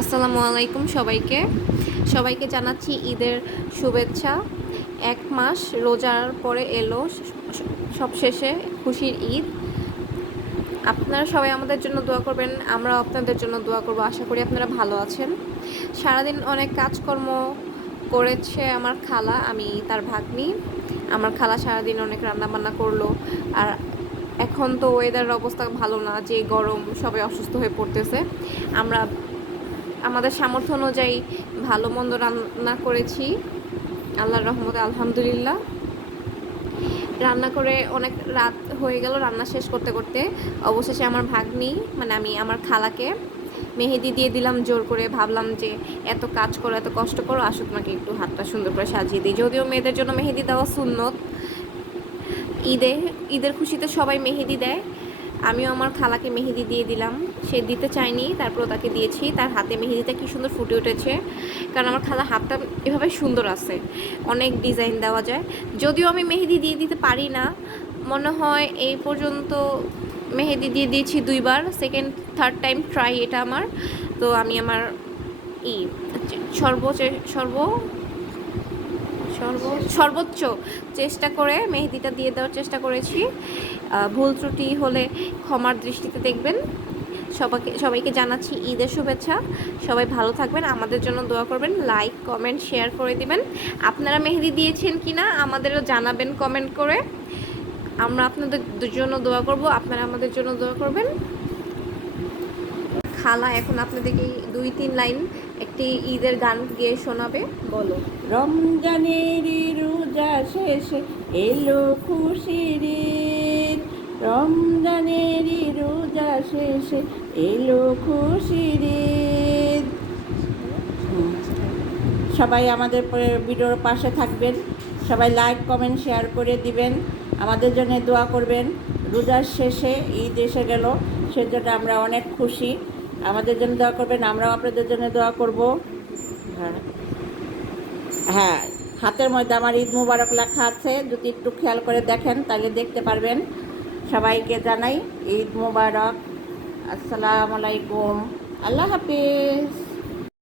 আসসালামু আলাইকুম সবাইকে জানাচ্ছি ঈদের শুভেচ্ছা। এক মাস রোজার পরে এলো সবশেষে খুশির ঈদ। আপনারা সবাই আমাদের জন্য দোয়া করবেন, আমরাও আপনাদের জন্য দোয়া করব। আশা করি আপনারা ভালো আছেন। সারাদিন অনেক কাজকর্ম করেছে আমার খালা, আমি তার ভাগ্নি। আমার খালা সারাদিন অনেক রান্নাবান্না করলো। আর এখন তো ওয়েদারের অবস্থা ভালো না, যে গরম, সবাই অসুস্থ হয়ে পড়তেছে। আমরা আমাদের সামর্থ্য অনুযায়ী ভালো মন্দ রান্না করেছি, আল্লাহর রহমতে আলহামদুলিল্লাহ। রান্না করে অনেক রাত হয়ে গেল রান্না শেষ করতে করতে। অবশেষে আমার ভাগ্নি, মানে আমি আমার খালাকে মেহেদি দিয়ে দিলাম জোর করে। ভাবলাম যে এত কাজ করো, এত কষ্ট করো, আসো তোমাকে একটু হাতটা সুন্দর করে সাজিয়ে দিই। যদিও মেয়েদের জন্য মেহেদি দেওয়া সুন্নত, ঈদের খুশিতে সবাই মেহেদি দেয়। আমিও আমার খালাকে মেহেদি দিয়ে দিলাম। সে দিতে চায়নি, তারপরও তাকে দিয়েছি। তার হাতে মেহেদিটা কি সুন্দর ফুটে উঠেছে, কারণ আমার খালা হাতটা এভাবে সুন্দর আছে, অনেক ডিজাইন দেওয়া যায়। যদিও আমি মেহেদি দিয়ে দিতে পারি না, মনে হয় এই পর্যন্ত মেহেদি দিয়ে দিয়েছি 2বার, সেকেন্ড থার্ড টাইম ট্রাই এটা আমার। তো আমি আমার ই সর্বোচ্চ চেষ্টা করে মেহেদিটা দিয়ে দেওয়ার চেষ্টা করেছি। ভুল ত্রুটি হলে ক্ষমার দৃষ্টিতে দেখবেন। সবাইকে জানাচ্ছি ঈদের শুভেচ্ছা। সবাই ভালো থাকবেন, আমাদের জন্য দোয়া করবেন, লাইক কমেন্ট শেয়ার করে দিবেন। আপনারা মেহেদি দিয়েছেন কি না আমাদেরও জানাবেন কমেন্ট করে। আমরা আপনাদের জন্য দোয়া করব, আপনারা আমাদের জন্য দোয়া করবেন। খালা এখন আপনাদেরকে 2-3 লাইন একটি ঈদের গান গেয়ে শোনাবে। বলো। রমজানের রোজা শেষে এলো খুশির ঈদ, রমজানের রোজা শেষে এলো খুশির ঈদ। সবাই আমাদের ভিডিওর পাশে থাকবেন, সবাই লাইক কমেন্ট শেয়ার করে দিবেন, আমাদের জন্য দোয়া করবেন। রোজার শেষে ঈদ এসে গেল, সেজন্য আমরা অনেক খুশি। আমাদের জন্য দোয়া করবেন, আমরাও আপনাদের জন্য দোয়া করব। হ্যাঁ হ্যাঁ, হাতের মধ্যে আমার ঈদ মুবারক লেখা আছে, যদি একটু খেয়াল করে দেখেন তাহলে দেখতে পারবেন। সবাইকে জানাই ঈদ মুবারক। আসসালামু আলাইকুম, আল্লাহ হাফিজ।